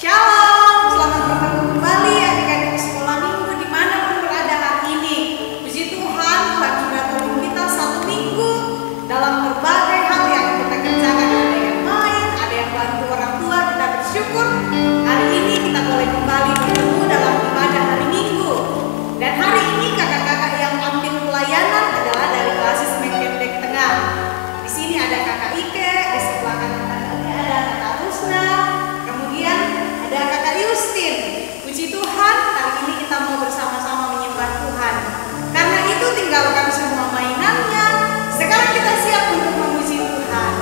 Shalom, selamat bertemu kembali adik-adik sekolah minggu dimanapun berada hari ini. Puji Tuhan, Tuhan sudah tolong kita satu minggu dalam berbagai hal yang kita kerjakan. Ada yang main, ada yang bantu orang tua, kita bersyukur. Hari ini kita boleh kembali bertemu dalam ibadah hari Minggu. Dan hari ini kakak-kakak yang ambil pelayanan adalah dari basis Menkendek Tengah. Di sini ada kakak Ike, di sebelah kanan ada kakak Rusna, kemudian ada kakak Yustin. Puji Tuhan, hari ini kita mau bersama-sama menyembah Tuhan. Karena itu tinggalkan semua mainannya. Sekarang kita siap untuk memuji Tuhan.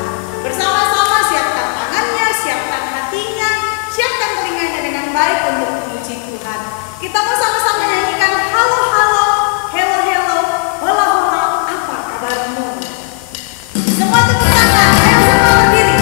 Bersama-sama siapkan tangannya, siapkan hatinya, siapkan telinganya dengan baik untuk memuji Tuhan. Kita mau sama-sama nyanyikan halo halo, hello hello, hola hola, apa kabarmu? Semua tepuk tangan, ayo semua berdiri.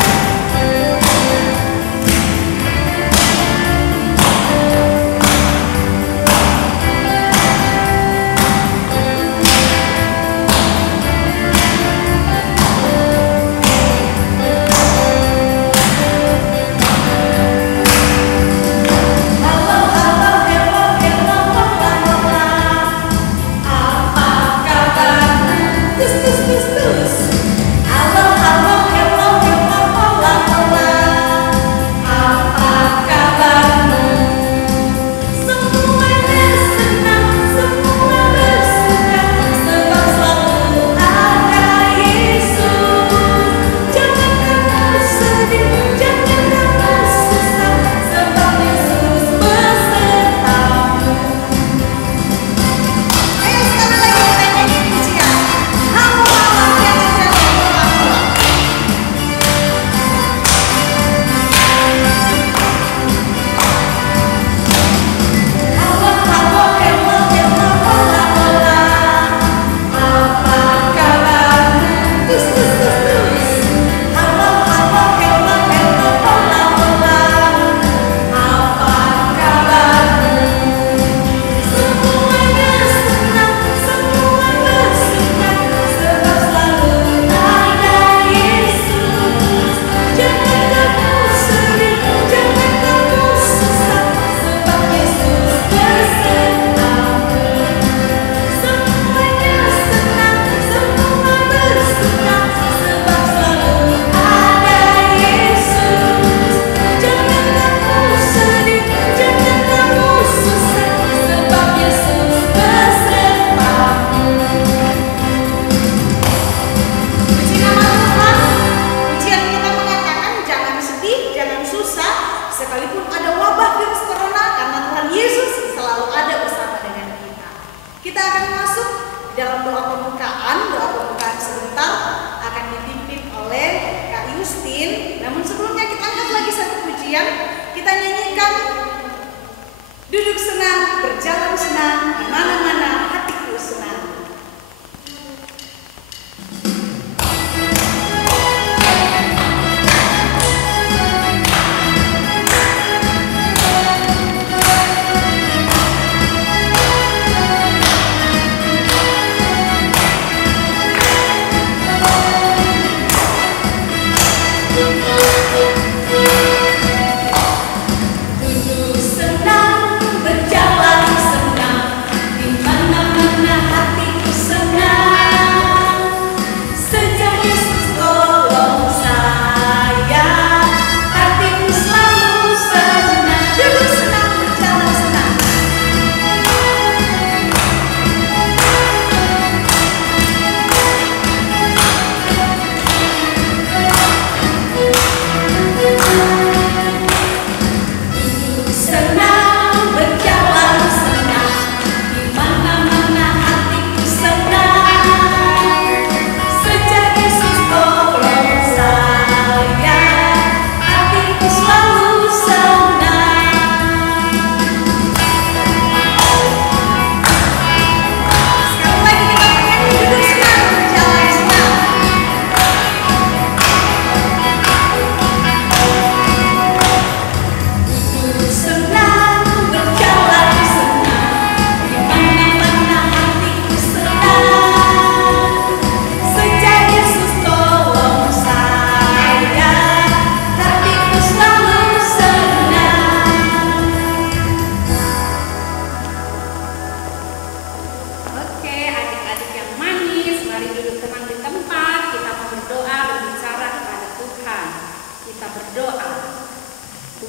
Sekalipun ada wabah virus corona, karena Tuhan Yesus selalu ada bersama dengan kita. Kita akan masuk dalam doa pembukaan. Doa pembukaan sebentar akan dipimpin oleh Kak Yustin. Namun sebelumnya kita angkat lagi satu pujian. Kita nyanyikan duduk senang, berjalan senang, di mana-mana hatiku senang. Duduk senang, berjalan senang,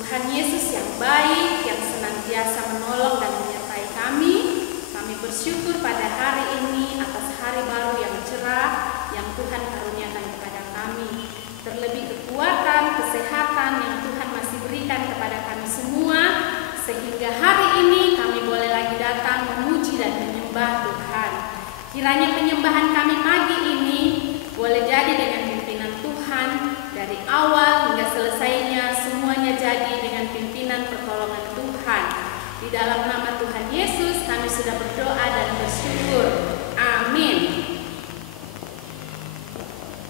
Tuhan Yesus yang baik, yang senantiasa menolong dan menyertai kami bersyukur pada hari ini atas hari baru yang cerah yang Tuhan karuniakan kepada kami. Terlebih kekuatan, kesehatan yang Tuhan masih berikan kepada kami semua, sehingga hari ini kami boleh lagi datang memuji dan menyembah Tuhan. Kiranya penyembahan kami pagi ini boleh jadi dengan pimpinan Tuhan, dari awal hingga selesainya semuanya jadi dengan pimpinan pertolongan Tuhan. Di dalam nama Tuhan Yesus kami sudah berdoa dan bersyukur. Amin.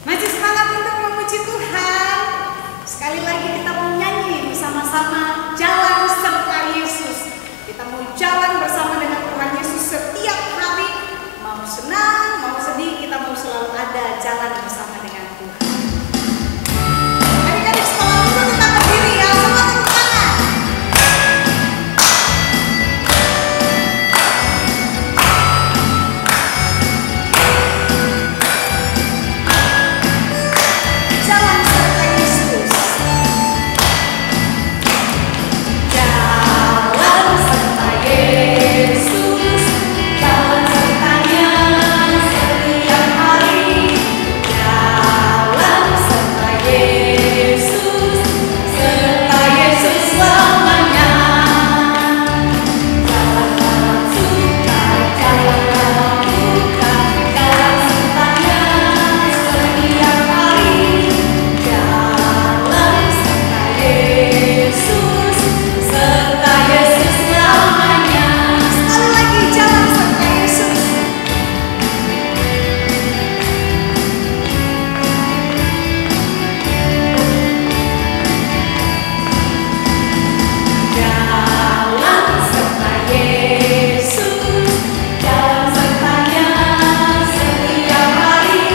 Masih semangat untuk memuji Tuhan. Sekali lagi kita mau nyanyi bersama-sama jalan serta Yesus. Kita mau jalan bersama dengan Tuhan Yesus setiap hari. Mau senang, mau sedih, kita mau selalu ada jalan bersama dengan Tuhan. Adik-adik sekolah minggu tetap berdiri ya, semua tepuk tangan. Jalan serta Yesus. Jalan serta Yesus, jalan sertanya setiap hari. Jalan serta Yesus, serta Yesus selamanya. Jalan dalam suka, jalan dalam duka, jalan sertanya setiap hari. Jalan serta Yesus, serta Yesus selamanya. Sekali lagi jalan serta Yesus. Jalan serta Yesus, jalan sertanya setiap hari.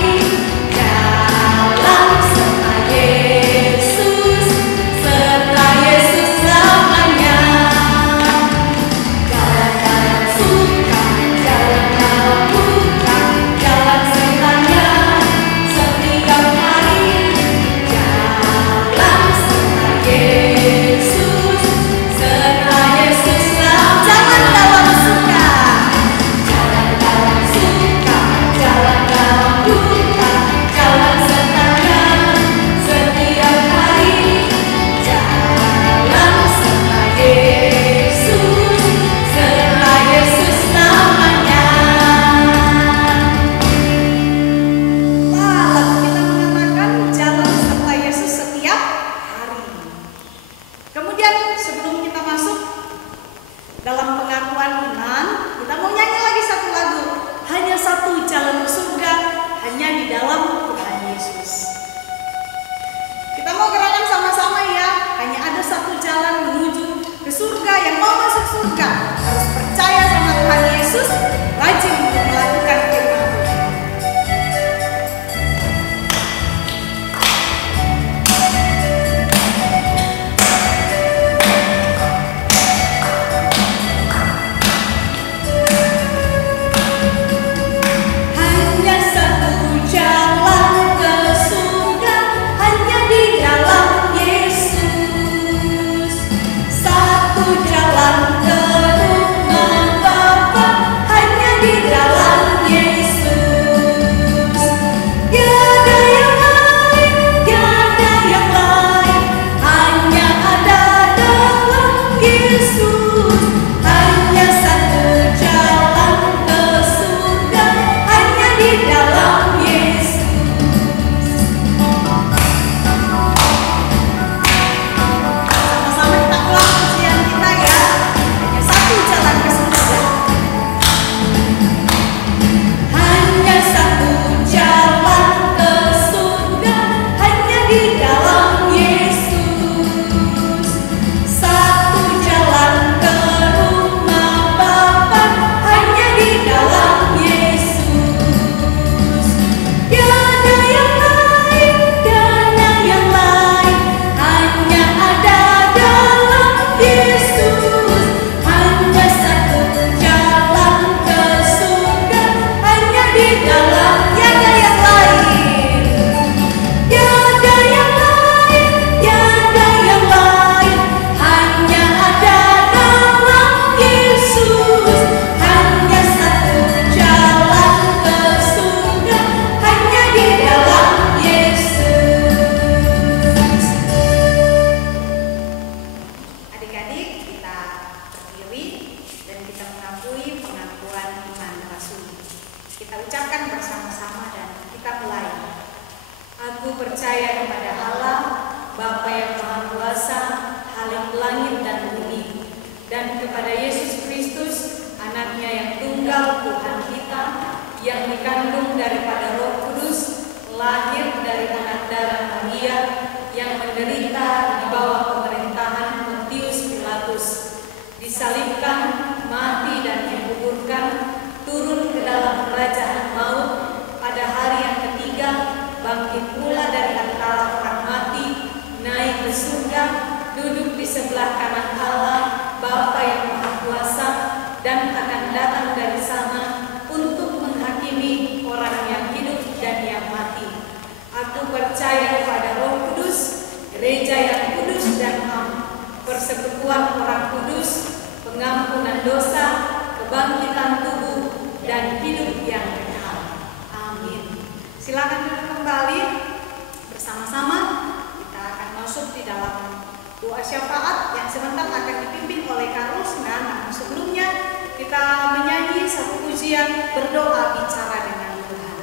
Jalan serta Yesus, serta Yesus selamanya. Jalan dalam suka, jalan dalam duka, jalan sertanya setiap hari. Jalan serta Yesus, serta Yesus selamanya. Jalan dalam suka, jalan dalam suka, jalan dalam duka, jalan sertanya setiap hari. Jalan serta Yesus, serta Yesus namanya. Lalu kita mengatakan jalan serta Yesus setiap hari. Kemudian sebelum kita masuk dalam pengakuan iman, kita mau nyanyi lagi satu lagu. Hanya satu jalan ke surga, hanya di dalam Tuhan Yesus. Kita mau gerakan sama-sama ya. Hanya ada satu jalan menuju ke surga. Yang mau masuk surga harus percaya sama Tuhan Yesus, rajin untuk melakukan firman Tuhan. Hanya satu jalan ke surga, hanya di dalam Yesus. Kita ucapkan bersama-sama dan kita mulai. Aku percaya kepada Allah, Bapa yang Maha Kuasa, Khalik langit dan bumi, dan kepada Yesus Kristus, Anaknya yang tunggal Tuhan kita, yang dikandung daripada Roh Kudus, lahir dari anak darah Maria, yang menderita di bawah pemerintahan Pontius Pilatus, disalibkan, mati dan dikuburkan, turun ke dalam kerajaan maut, pada hari yang ketiga bangkit pula dari antara orang mati, naik ke surga, duduk di sebelah kanan Allah Bapa yang Maha Kuasa, dan akan datang dari sana untuk menghakimi orang yang hidup dan yang mati. Aku percaya kepada Roh Kudus, gereja yang kudus dan am, persekutuan orang kudus, pengampunan dosa, kebangkitan tubuh, dan hidup yang kekal. Amin. Silakan duduk kembali bersama-sama. Kita akan masuk di dalam doa syafaat yang sebentar akan dipimpin oleh Karusna. Namun sebelumnya kita menyanyi satu pujian berdoa bicara dengan Tuhan.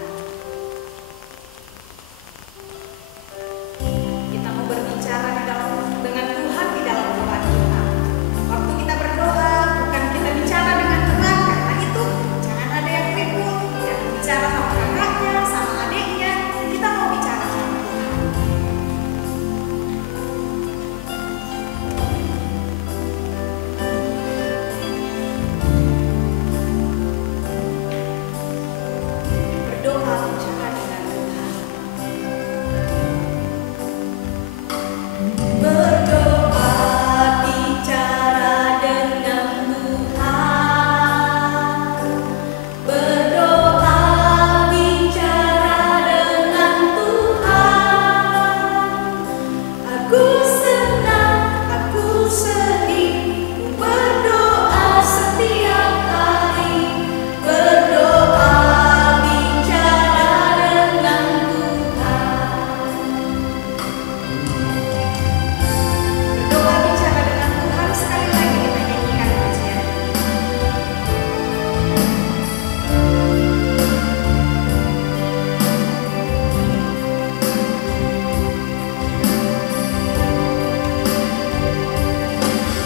Kita mau berbicara dengan Tuhan di dalam doa kita. Waktu kita berdoa bukan kita bicara dengan Tuhan, karena itu jangan ada yang ribut, jangan bicara sama kakaknya, sama adiknya. Kita mau bicara sama Tuhan. Berdoa bicara dengan Tuhan. Berdoa bicara dengan Tuhan. Berdoa bicara dengan Tuhan. Aku senang, aku sedih, ku berdoa setiap hari. Berdoa bicara dengan Tuhan. Berdoa bicara dengan Tuhan. Sekali lagi kita nyanyikan pujian.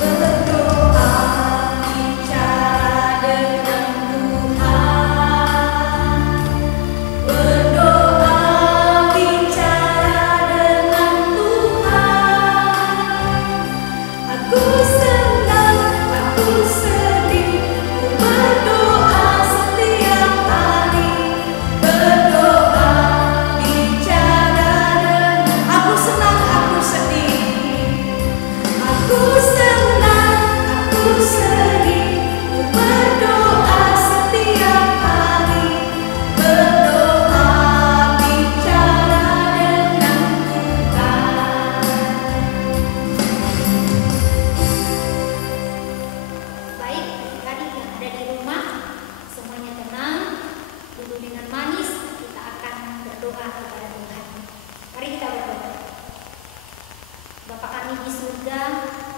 Berdoa bicara dengan Tuhan. Berdoa bicara dengan Tuhan. Aku senang, aku sedih, ku berdoa setiap hari. Berdoa bicara dengan. Aku senang, aku sedih. Aku senang, aku sedih, ku berdoa setiap hari. Berdoa bicara dengan Tuhan. Baik, adik-adik yang ada di rumah, semuanya tenang, duduk dengan manis, kita akan berdoa kepada Tuhan. Mari kita berdoa. Bapa kami di surga,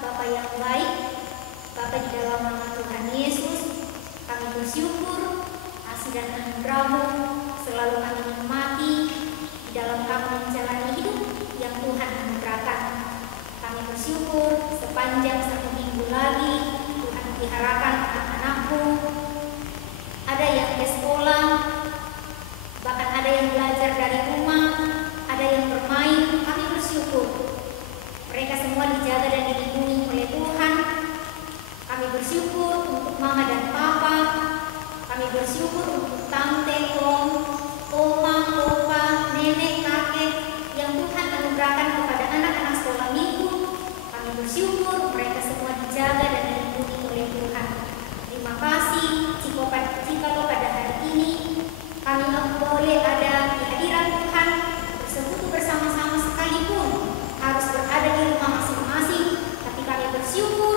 Bapa yang baik, Bapa di dalam nama Tuhan Yesus, kami bersyukur kasih dan anugerah-Mu selalu kami nikmati di dalam kami menjalani hidup yang Tuhan anugerahkan. Kami bersyukur sepanjang 1 minggu lagi Tuhan peliharakan anak-anak-Mu. Ada yang ke sekolah, bahkan ada yang belajar dari rumah, ada yang bermain. Kami bersyukur mereka semua dijaga dan dilindungi oleh Tuhan. Kami bersyukur untuk mama dan papa. Kami bersyukur untuk tante, om, oma, opa, nenek, kakek yang Tuhan anugerahkan kepada anak-anak sekolah minggu. Kami bersyukur mereka semua dijaga dan dilindungi oleh Tuhan. Terima kasih jika pada hari ini kami boleh ada di hadiran Tuhan, bersekutu bersama-sama sekalipun harus berada di rumah masing-masing, tapi kami bersyukur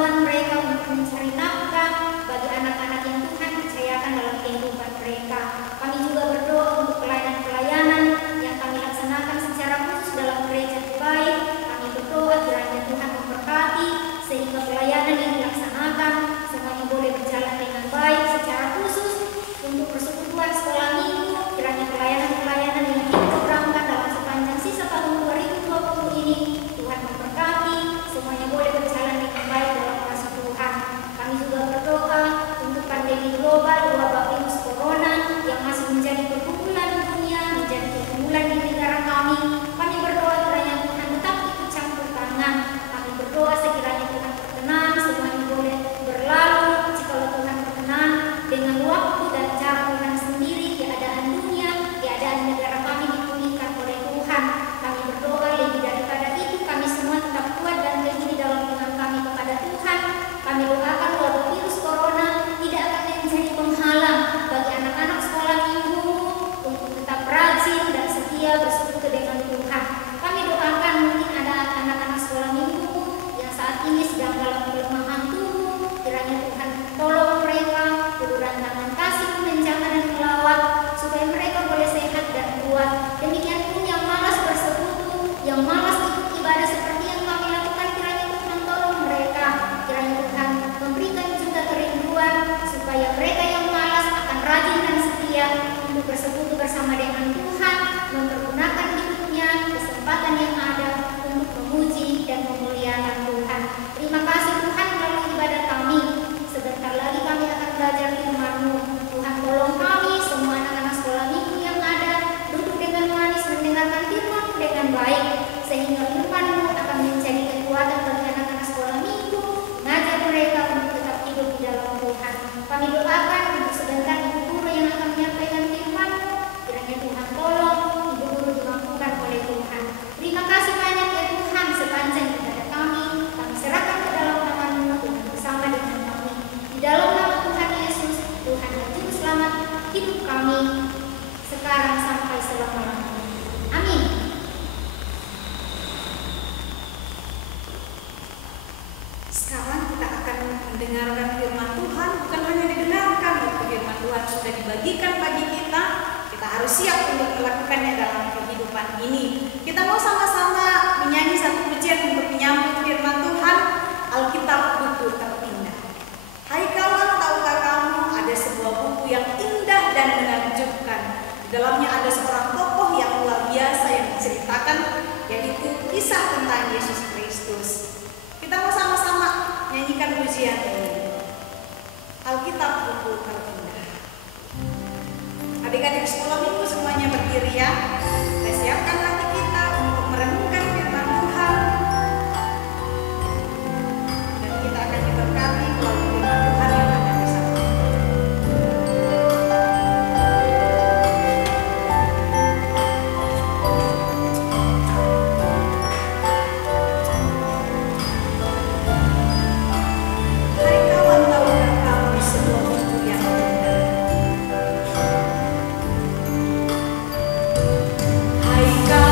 perjuangan mereka untuk mencari nafkah bagi anak-anak yang Tuhan percayakan dalam kehidupan mereka. Kami juga berdoa untuk pelayanan-pelayanan yang kami laksanakan secara khusus dalam gereja terbaik. Kami berdoa kiranya Tuhan memberkati sehingga pelayanan yang dilaksanakan semuanya boleh berjalan dengan baik. Secara khusus untuk persekutuan sekolah minggu, kiranya pelayanan-pelayanan yang diprogramkan dalam sepanjang sisa tahun 2020 ini Tuhan memberkati, semuanya boleh berjalan dengan baik dalam kasih Tuhan. Kami juga berdoa untuk pandemi global wabah virus corona yang masih menjadi pergumulan dunia, menjadi pergumulan di negara kami. Kami berdoa kiranya Tuhan tetap ikut campur tangan. Kami berdoa sekiranya Tuhan berkenan, semuanya boleh berlalu. Jikalau Tuhan berkenan, dengan waktu dan cara Tuhan sendiri, keadaan dunia, keadaan negara kami dipulihkan oleh Tuhan. Kami berdoa lebih daripada itu, kami semua tetap kuat dan teguh di dalam iman kami kepada Tuhan. Kami doakan wabah virus corona tidak akan menjadi penghalang bagi anak-anak sekolah minggu untuk tetap rajin dan setia bersekutu dengan Tuhan. Kami doakan mungkin ada anak-anak sekolah minggu yang saat ini sedang dalam pelemahan tubuh, kiranya Tuhan tolong mereka, uluran tangan kasih menjaga dan melawat supaya mereka boleh sehat dan kuat. Demikian pun yang malas bersekutu, yang malas ikut ibadah seperti yang kami lakukan, kiranya Tuhan tolong mereka. Kiranya Tuhan memberikan juga kerinduan supaya mereka yang malas akan rajin dan setia untuk bersekutu bersama dengan Tuhan, mempergunakan hidupnya, kesempatan yang ada untuk memuji dan memuliakan Tuhan. Terima kasih Tuhan melalui ibadah kami. Sebentar lagi kami akan belajar firman-Mu. Tuhan tolong kami, semua anak-anak sekolah minggu yang ada, duduk dengan manis mendengarkan firman-Mu dengan baik, sehingga firman-Mu akan menjadi kekuatan bagi anak-anak sekolah minggu, mengajar mereka untuk tetap hidup di dalam Tuhan. Kami doakan untuk sebentar ibu guru yang akan menyampaikan firman-Mu, kiranya Tuhan tolong ibu guru dimampukan oleh Tuhan. Terima kasih banyak ya Tuhan, sepanjang ibadah kami serahkan ke dalam tangan-Mu, Tuhan bersama dengan kami. Di dalam nama Tuhan Yesus, Tuhan dan Juru Selamat hidup kami sekarang sampai selama-lamanya. Amin. Sekarang kita akan mendengarkan firman Tuhan. Bukan hanya didengarkan, tapi firman Tuhan sudah dibagikan bagi kita. Kita harus siap untuk melakukannya dalam kehidupan ini. Kita mau sama-sama menyanyi satu pujian untuk menyambut firman Tuhan. Alkitab buku terindah. Hai kawan, tahukah kamu ada sebuah buku yang indah dan menakjubkan. Di dalamnya ada seorang tokoh yang luar biasa yang diceritakan, yaitu kisah tentang Yesus Kristus. Kita mau sama-sama nyanyikan pujian ini. Alkitab buku terindah. Adik-adik sekolah minggu semuanya berdiri ya. Kita siapkan hati kita untuk merenungkan firman Tuhan. Dan kita akan diberkati melalui firman Tuhan yang ada di sana. Hai kawan, tahukah kamu sebuah buku yang indah. Hai kawan.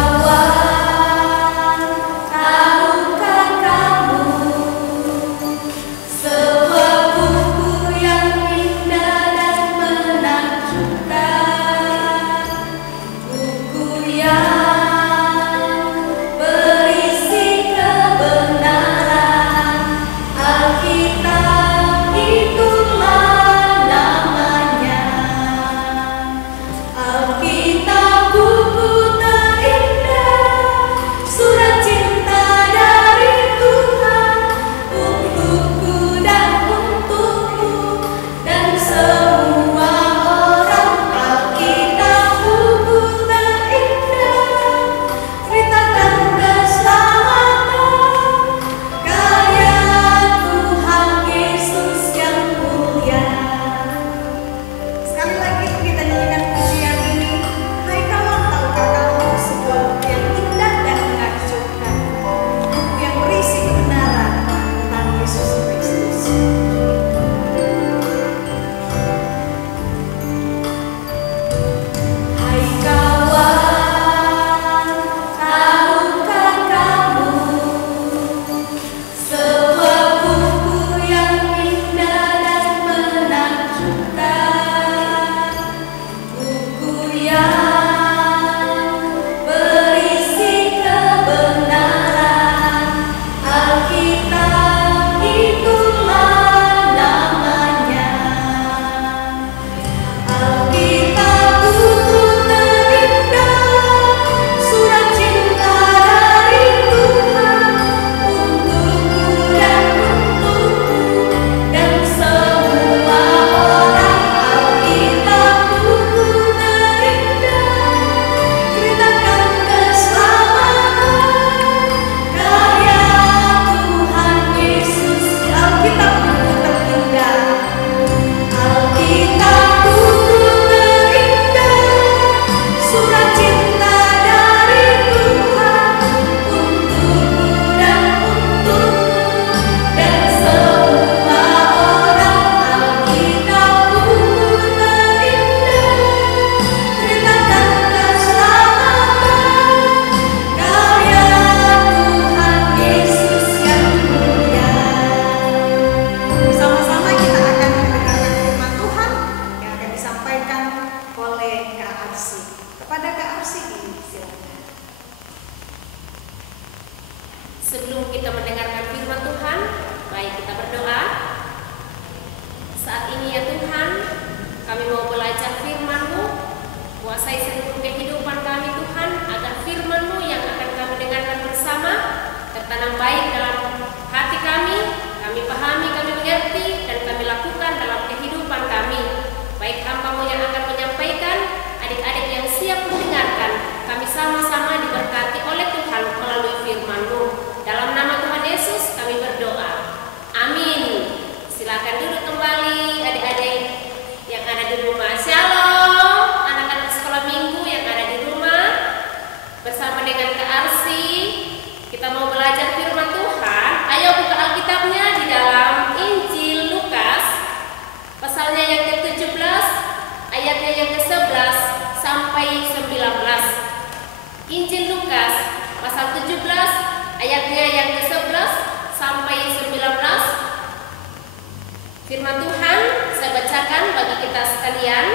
Firman Tuhan saya bacakan bagi kita sekalian.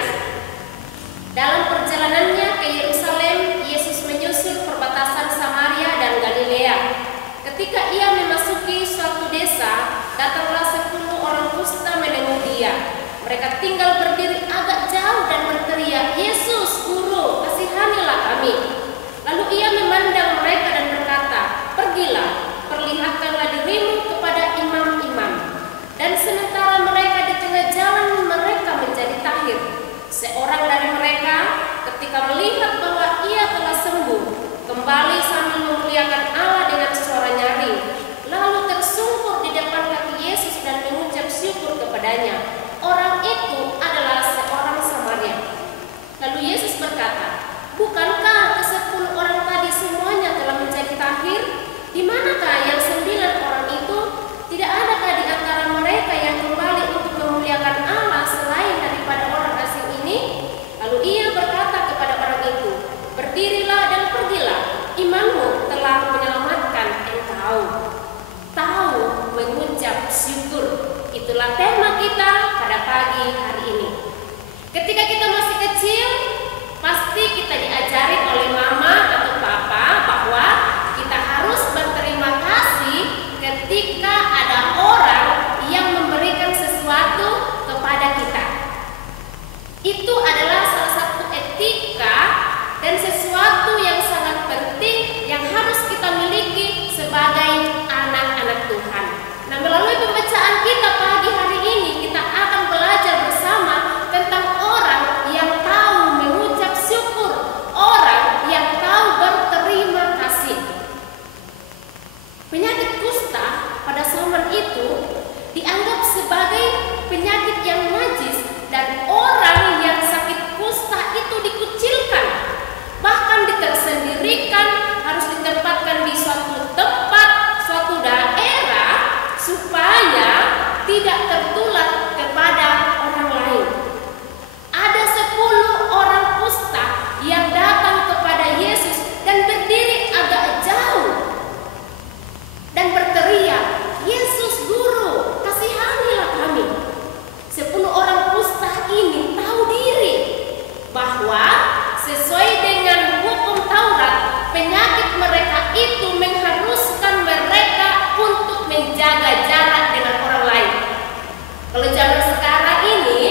Dalam perjalanannya ke Yerusalem, Yesus menyusur perbatasan Samaria dan Galilea. Ketika ia memasuki suatu desa, datanglah 10 orang kusta menemui dia. Mereka tinggal berdiri agak jauh dan berteriak, "Yesus, Guru, kasihanilah kami." Lalu ia memandang mereka dan berkata, "Pergilah, perlihatkanlah dirimu kepada imam-imam." Dan sementara mereka di tengah jalan, mereka menjadi tahir. Seorang dari mereka ketika melihat bahwa ia telah sembuh, kembali sambil memuliakan Allah dengan suara nyaring, lalu tersungkur di depan kaki Yesus dan mengucap syukur kepadanya. Orang itu adalah seorang Samaria. Lalu Yesus berkata, "Bukankah ke-10 orang tadi semuanya telah menjadi tahir? Di manakah yang 9 orang itu? Tidak adakah di antara mereka yang kembali untuk memuliakan Allah selain daripada orang asing ini?" Lalu ia berkata kepada orang itu, "Berdirilah dan pergilah, imanmu telah menyelamatkan engkau." Tahu mengucap syukur. Itulah tema kita pada pagi hari ini. Ketika kita masih kecil, pasti kita diajarin oleh mama atau papa bahwa kita harus berterima kasih ketika ada orang yang memberikan sesuatu kepada kita. Itu adalah salah satu etika dan sesuatu yang sangat penting yang harus kita miliki sebagai anak-anak Tuhan. Nah, melalui pembacaan kita pagi hari ini, kita akan belajar bersama tentang orang yang tahu mengucap syukur, orang yang tahu berterima kasih. Penyakit kusta pada zaman itu dianggap sebagai penyakit yang najis, dan orang yang sakit kusta itu dikucilkan, bahkan ditersendirikan, harus ditempatkan di suatu tempat, suatu daerah, supaya tidak tertular kepada orang lain. Ada 10 orang kusta yang datang kepada Yesus dan berdiri agak jauh dan berteriak, "Yesus, Guru, kasihanilah kami." 10 orang kusta ini tahu diri bahwa sesuai dengan hukum Taurat, penyakit mereka itu mengharuskan mereka untuk menjaga jarak dengan orang lain. Kalau zaman sekarang ini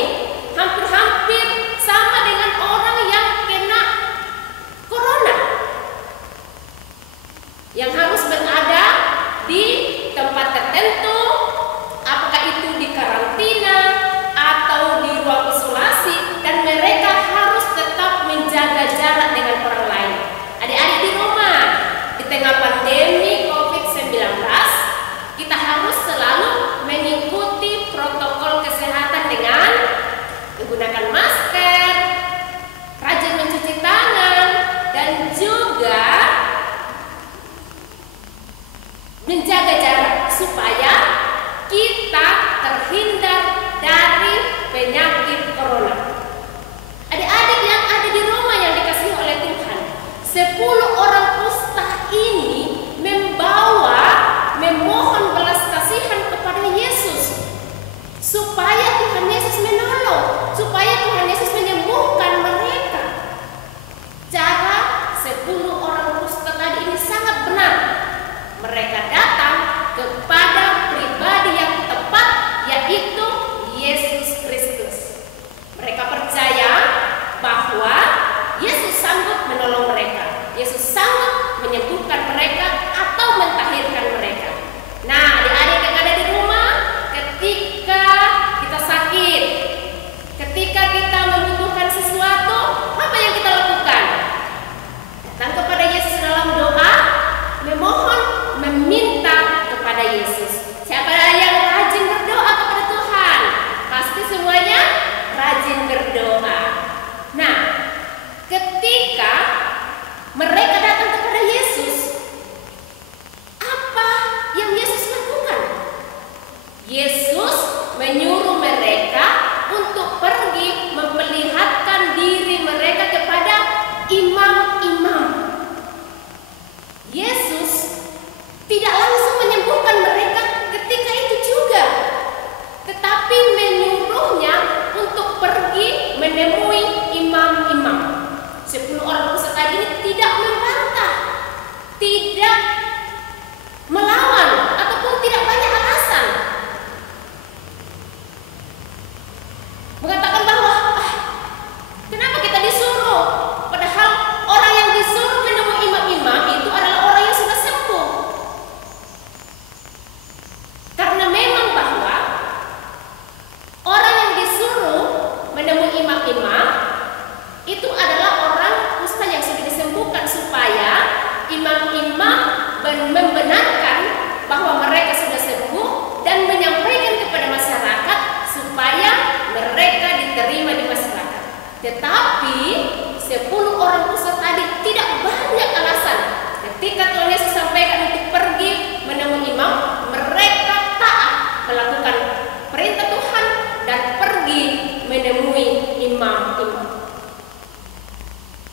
hampir-hampir sama dengan orang yang kena corona, yang harus berada di tempat tertentu, apakah itu di karantina atau di ruang isolasi, dan mereka harus tetap menjaga jarak dengan orang lain. Adik-adik di rumah, di tengah pandemi COVID-19, kita harus selalu mengikuti protokol kesehatan dengan menggunakan masker, rajin mencuci tangan, dan juga menjaga jarak supaya kita terhindar dari penyakit corona. Adik-adik yang ada di rumah yang dikasihi oleh Tuhan, 10 orang kusta ini memohon belas kasihan kepada Yesus supaya Tuhan Yesus menolong, supaya Tuhan Yesus menyembuhkan mereka. Cara 10 orang kusta tadi ini sangat benar. Mereka datang kepada pribadi yang tepat, yaitu Yesus Kristus. Mereka percaya bahwa Yesus sanggup menolong mereka, Yesus sanggup menyembuhkan mereka atau mentahirkan mereka. Nah, adik-adik yang ada di rumah, ketika kita sakit, ketika kita membutuhkan sesuatu, apa yang kita lakukan? Datang kepada Yesus dalam doa, memohon, meminta kepada Yesus. Siapa yang rajin berdoa kepada Tuhan? Pasti semuanya rajin berdoa. Nah, ketika mereka datang kepada Yesus, apa yang Yesus lakukan? Yesus menyuruh mereka untuk pergi memperlihatkan diri mereka kepada imam-imam. Yesus tidak langsung menyembuhkan mereka ketika itu juga, tetapi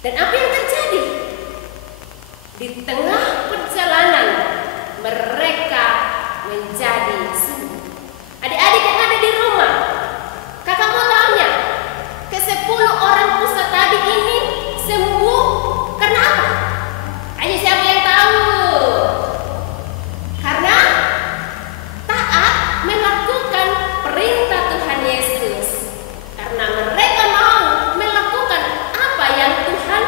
Dan apa yang terjadi? Di tengah perjalanan mereka menjadi sembuh. Adik-adik yang ada di rumah, kakak mau tanya, ke-10 orang kusta tadi ini sembuh karena apa? Ayo siapa yang tahu? Karena taat melakukan perintah Tuhan Yesus. Karena mereka mau melakukan apa yang Tuhan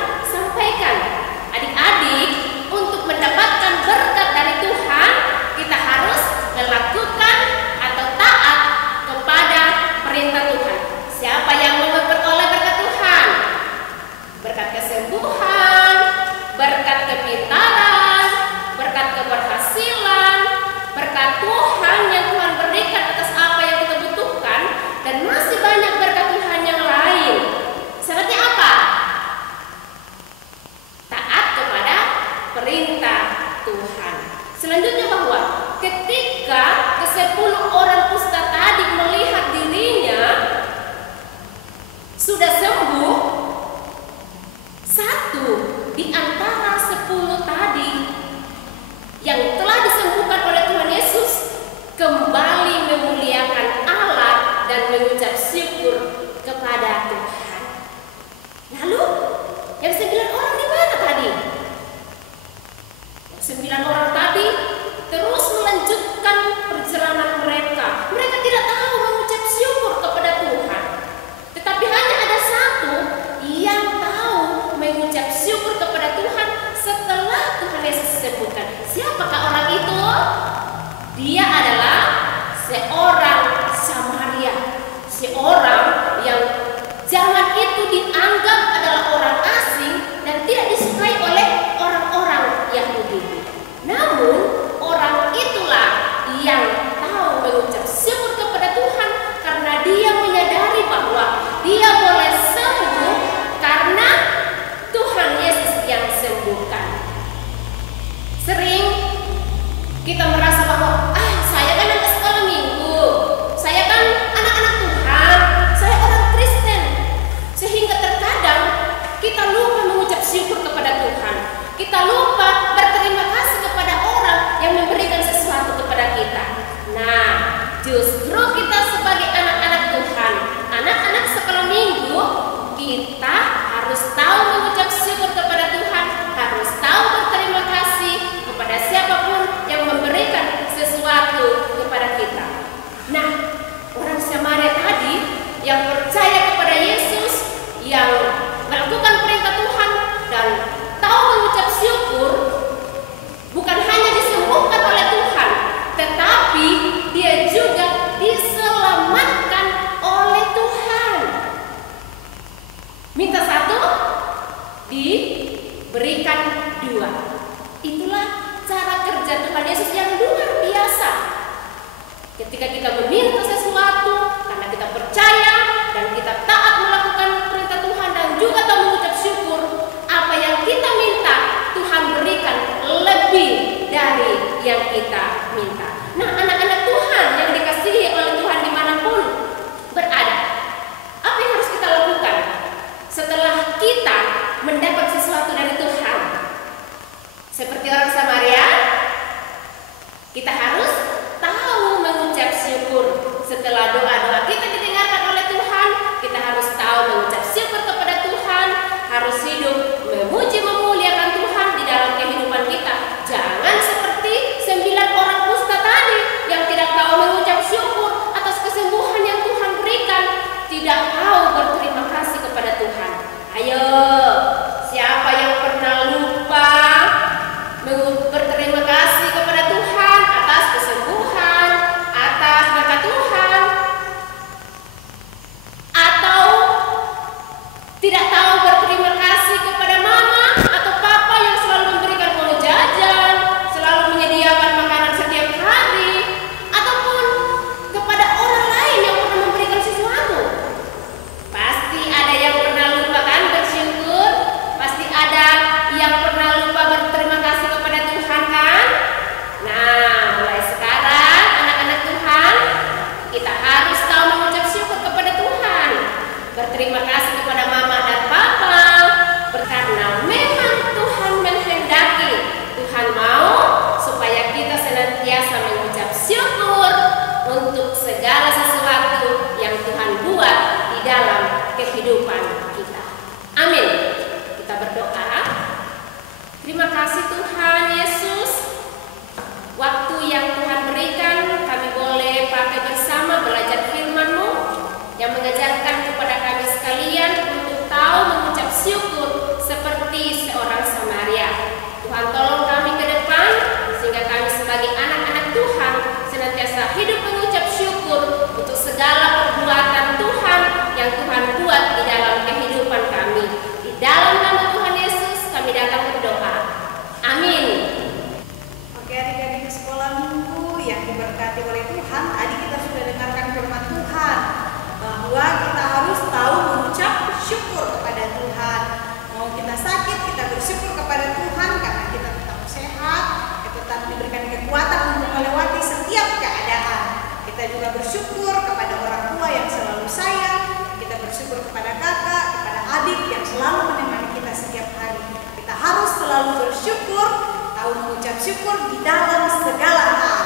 bersyukur kepada orang tua yang selalu sayang. Kita bersyukur kepada kakak, kepada adik yang selalu menemani kita setiap hari. Kita harus selalu bersyukur, tahu mengucap syukur di dalam segala hal.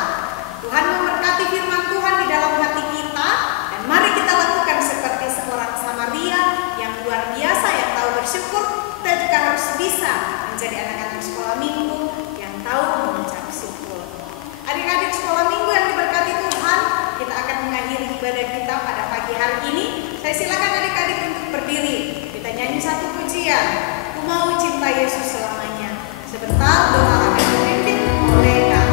Tuhan memberkati firman Tuhan di dalam hati kita, dan mari kita lakukan seperti seorang Samaria yang luar biasa yang tahu bersyukur. Kita juga harus bisa menjadi anak-anak sekolah minggu yang tahu mengucap syukur. Adik-adik sekolah minggu yang diberkati Tuhan, kita akan mengakhiri ibadah kita pada pagi hari ini. Saya silakan adik-adik untuk berdiri. Kita nyanyi satu pujian, Ku Mau Cinta Yesus Selamanya. Sebentar doa akan dipimpin oleh Kak.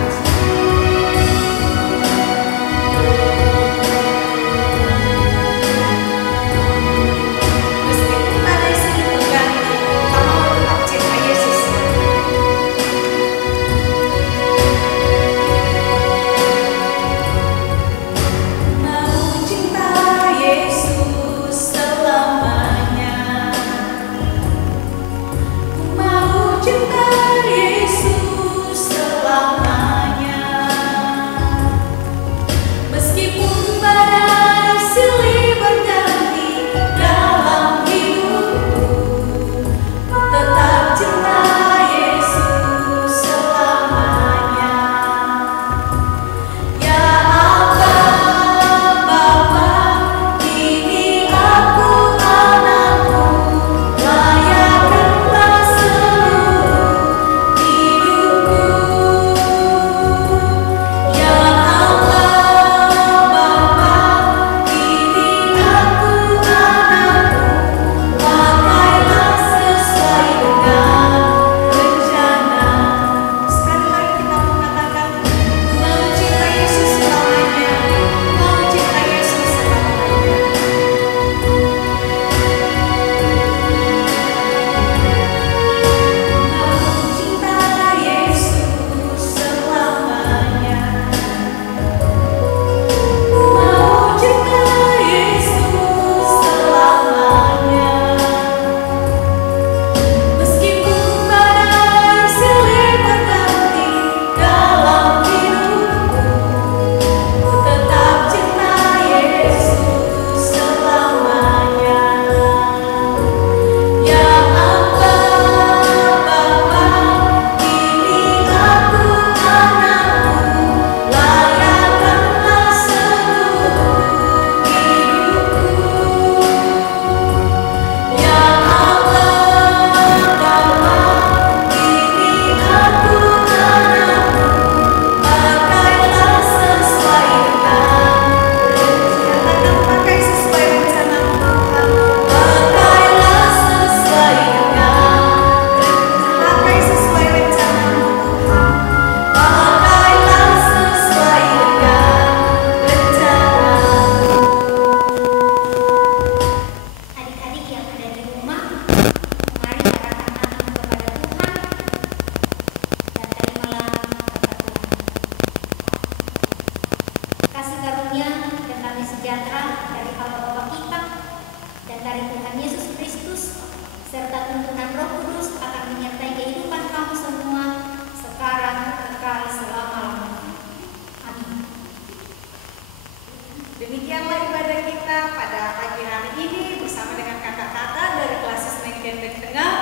Demikianlah ibadah kita pada pagi hari ini bersama dengan kakak-kakak dari kelas Semakin Tengah.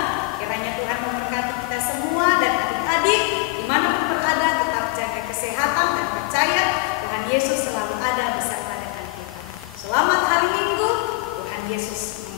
Kiranya Tuhan memberkati kita semua dan adik-adik dimanapun berada, tetap jaga kesehatan dan percaya Tuhan Yesus selalu ada bersama dengan kita. Selamat hari Minggu, Tuhan Yesus